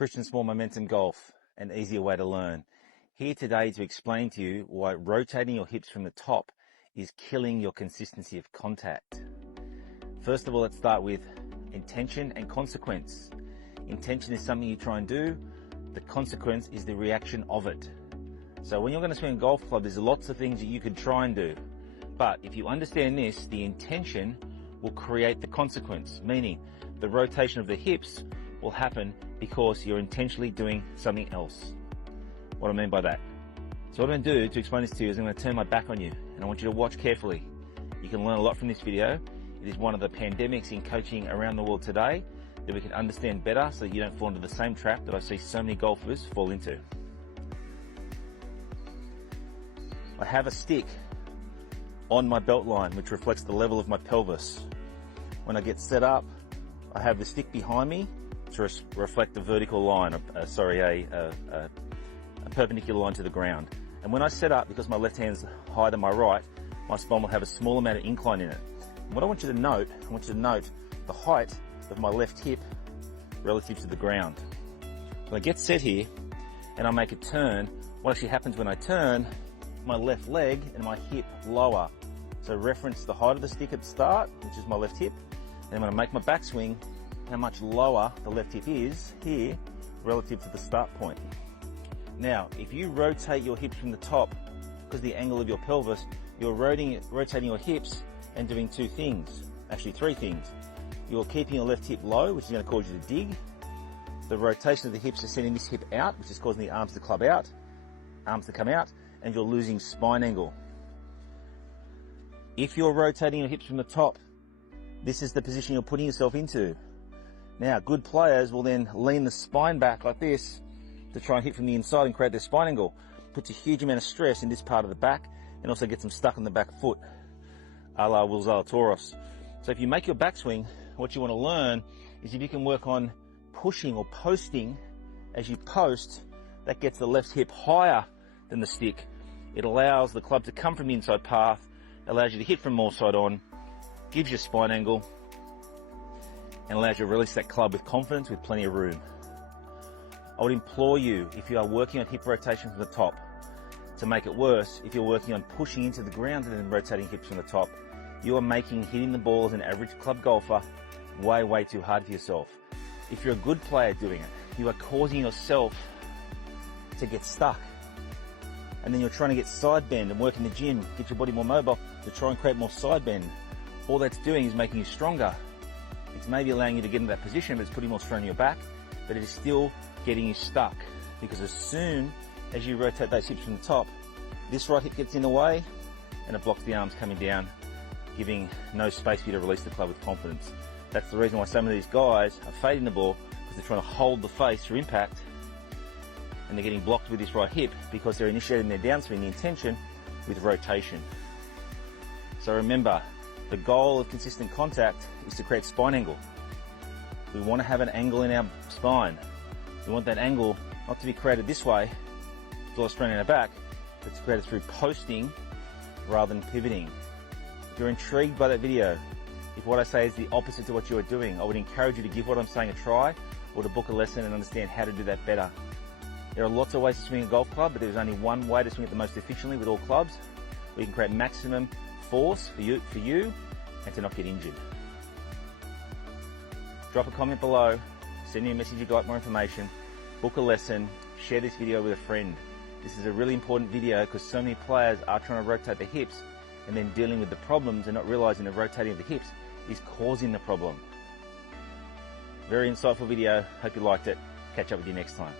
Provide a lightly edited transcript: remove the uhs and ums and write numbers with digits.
Christian Small Momentum Golf, an easier way to learn. Here today to explain to you why rotating your hips from the top is killing your consistency of contact. First of all, let's start with intention and consequence. Intention is something you try and do. The consequence is the reaction of it. So when you're going to swing a golf club, there's lots of things that you could try and do. But if you understand this, the intention will create the consequence, meaning the rotation of the hips will happen because you're intentionally doing something else. What do I mean by that? So what I'm going to do to explain this to you is I'm going to turn my back on you and I want you to watch carefully. You can learn a lot from this video. It is one of the pandemics in coaching around the world today that we can understand better so that you don't fall into the same trap that I see so many golfers fall into. I have a stick on my belt line which reflects the level of my pelvis. When I get set up, I have the stick behind me to reflect the vertical line, a perpendicular line to the ground. And when I set up, because my left hand's higher than my right, my spine will have a small amount of incline in it. And what I want you to note, the height of my left hip relative to the ground. When I get set here and I make a turn, what actually happens when I turn, my left leg and my hip lower. So reference the height of the stick at the start, which is my left hip, and when I make my backswing, how much lower the left hip is here relative to the start point. Now, if you rotate your hips from the top because of the angle of your pelvis, you're rotating your hips and doing two things, actually three things. You're keeping your left hip low, which is going to cause you to dig. The rotation of the hips is sending this hip out, which is causing the arms to come out, and you're losing spine angle. If you're rotating your hips from the top, this is the position you're putting yourself into. Now, good players will then lean the spine back like this to try and hit from the inside and create their spine angle. Puts a huge amount of stress in this part of the back and also gets them stuck on the back foot, a la Will Zalatoris. So if you make your backswing, what you want to learn is if you can work on pushing or posting. As you post, that gets the left hip higher than the stick. It allows the club to come from the inside path, allows you to hit from more side on, gives you spine angle, and allows you to release that club with confidence with plenty of room. I would implore you, if you are working on hip rotation from the top, to make it worse, if you're working on pushing into the ground and then rotating hips from the top, you are making hitting the ball as an average club golfer way too hard for yourself. If you're a good player doing it, you are causing yourself to get stuck. And then you're trying to get side bend and work in the gym, get your body more mobile to try and create more side bend. All that's doing is making you stronger. It's maybe allowing you to get into that position, but it's putting more strain on your back, but it is still getting you stuck. Because as soon as you rotate those hips from the top, this right hip gets in the way and it blocks the arms coming down, giving no space for you to release the club with confidence. That's the reason why some of these guys are fading the ball, because they're trying to hold the face through impact and they're getting blocked with this right hip because they're initiating their downswing, the intention, with rotation. So remember, the goal of consistent contact is to create spine angle. We want to have an angle in our spine. We want that angle not to be created this way, with all the strain in our back, but to create it through posting rather than pivoting. If you're intrigued by that video, if what I say is the opposite to what you are doing, I would encourage you to give what I'm saying a try or to book a lesson and understand how to do that better. There are lots of ways to swing a golf club, but there's only one way to swing it the most efficiently with all clubs. We can create maximum force for you and to not get injured. Drop a comment below, send me a message if you'd like more information, book a lesson, share this video with a friend. This is a really important video because so many players are trying to rotate the hips and then dealing with the problems and not realizing the rotating of the hips is causing the problem. Very insightful video, hope you liked it. Catch up with you next time.